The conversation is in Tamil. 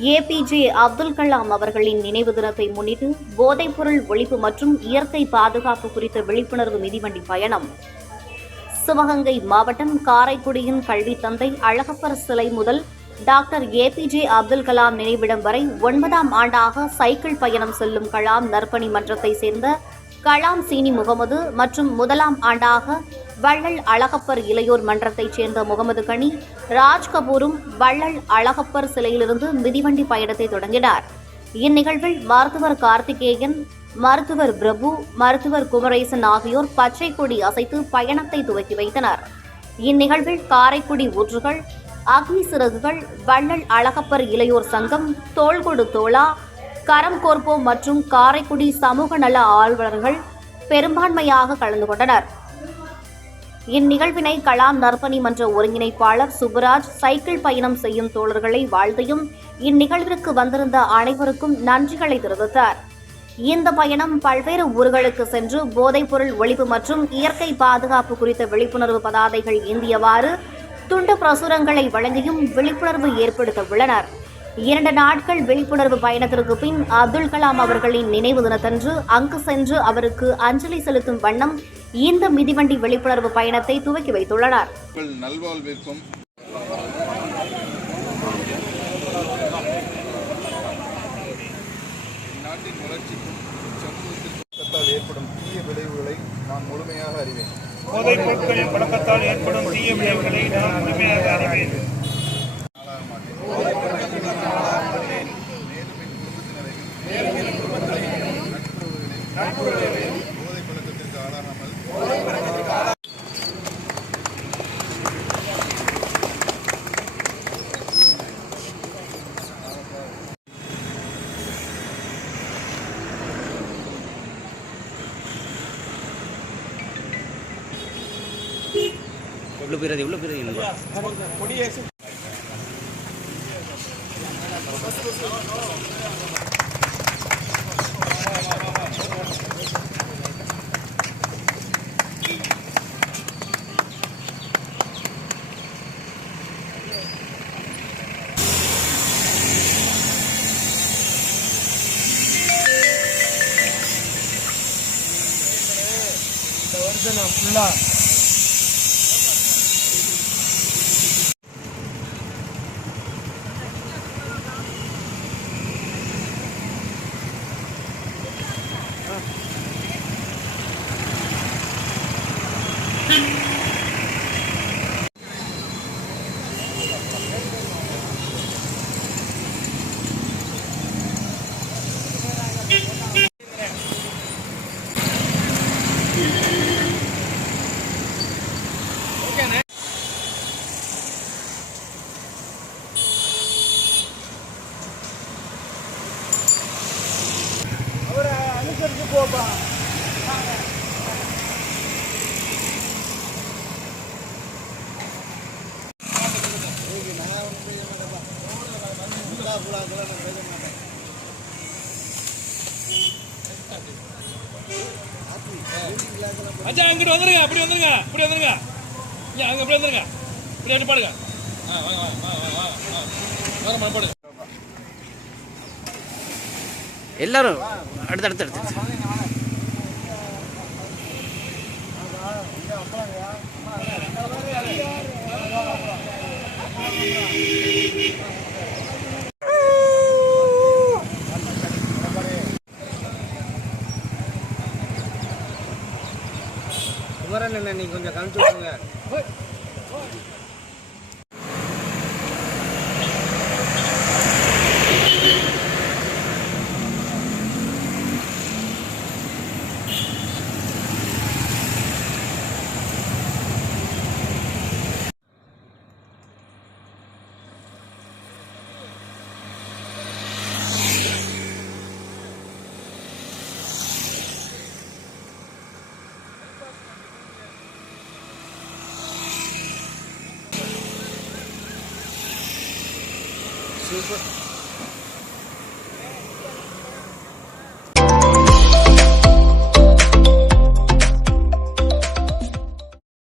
ஏபிஜே அப்துல் கலாம் அவர்களின் நினைவு தினத்தை முன்னிட்டு போதைப்பொருள் ஒழிப்பு மற்றும் இயற்கை பாதுகாப்பு குறித்த விழிப்புணர்வு மிதிவண்டி பயணம். சிவகங்கை மாவட்டம் காரைக்குடியின் கல்வி தந்தை அழகப்பர் சிலை முதல் டாக்டர் ஏபிஜே அப்துல் கலாம் நினைவிடம் வரை ஒன்பதாம் ஆண்டாக சைக்கிள் பயணம் செல்லும் கலாம் நற்பணி மன்றத்தை சேர்ந்த கலாம் சீனி முகமது மற்றும் முதலாம் ஆண்டாக வள்ளல் அழகப்பர் இளையோர் மன்றத்தைச் சேர்ந்த முகமது கனி ராஜ் கபூரும் வள்ளல் அழகப்பர் சிலையிலிருந்து மிதிவண்டி பயணத்தை தொடங்கினார். இந்நிகழ்வில் மருத்துவர் கார்த்திகேயன் மருத்துவர் பிரபு மருத்துவர் குமரேசன் ஆகியோர் பச்சை கொடி அசைத்து பயணத்தை துவக்கி வைத்தனர். இந்நிகழ்வில் காரைக்குடி ஊற்றுகள் அக்னி சிறகுகள் வள்ளல் அழகப்பர் இளையோர் சங்கம் தோள்கொடு தோளா கரம் கோர்போ மற்றும் காரைக்குடி சமூக நல ஆர்வலர்கள் பெரும்பான்மையாக கலந்து கொண்டனர். இந்நிகழ்வினை கலாம் நற்பணி மன்ற ஒருங்கிணைப்பாளர் சுப்புராஜ் சைக்கிள் பயணம் செய்யும் தோழர்களை வாழ்த்தியும் இந்நிகழ்விற்கு வந்திருந்த அனைவருக்கும் நன்றிகளை தெரிவித்தார். இந்த பயணம் பல்வேறு ஊர்களுக்கு சென்று போதைப்பொருள் ஒழிப்பு மற்றும் இயற்கை பாதுகாப்பு குறித்த விழிப்புணர்வு பதாதைகள் ஏந்தியவாறு துண்டு பிரசுரங்களை வழங்கியும் விழிப்புணர்வு ஏற்படுத்த உள்ளனர் இரண்டு நாட்கள் விழிப்புணர்வு பயணத்திற்கு பின் அப்துல் கலாம் அவர்களின் நினைவு தினத்தன்று அங்கு சென்று அவருக்கு அஞ்சலி செலுத்தும் வண்ணம் இந்த மிதிவண்டி விழிப்புணர்வு பயணத்தை துவக்கி வைத்துள்ளனர். உங்கள் நல்வாழ்விற்கும் நாட்டின் வளர்ச்சிக்கும் சமூகத்திற்கால் ஏற்படும் தீய விளைவுகளை நான் முழுமையாக அறிவேன். போதைப் பொருட்களின் பழக்கத்தால் ஏற்படும் தீய விளைவுகளை நான் முழுமையாக அறிவேன். ஆளாக மாட்டேன் மேலும் என் குடும்பத்தினரையும் நட்புறவுகளையும் எவ்வளோ பழக்கத்திற்கு எவ்வளோ இவ்வளோ பேர் அது जनाफुल्ला அச்சா அங்கிட்டு வந்துருங்க அப்படி வந்துருங்க அப்படி வந்துருங்க. இங்கே அங்க அப்படி வந்துருங்க. இப்படி அப்படி பாடுங்க ஆ வாங்க வாங்க வாங்க வாங்க வாங்க எல்லாரும் அடுத்து அடுத்து அடுத்து. குமரன் என்ன நீங்க கொஞ்சம் கமிச்சு chuva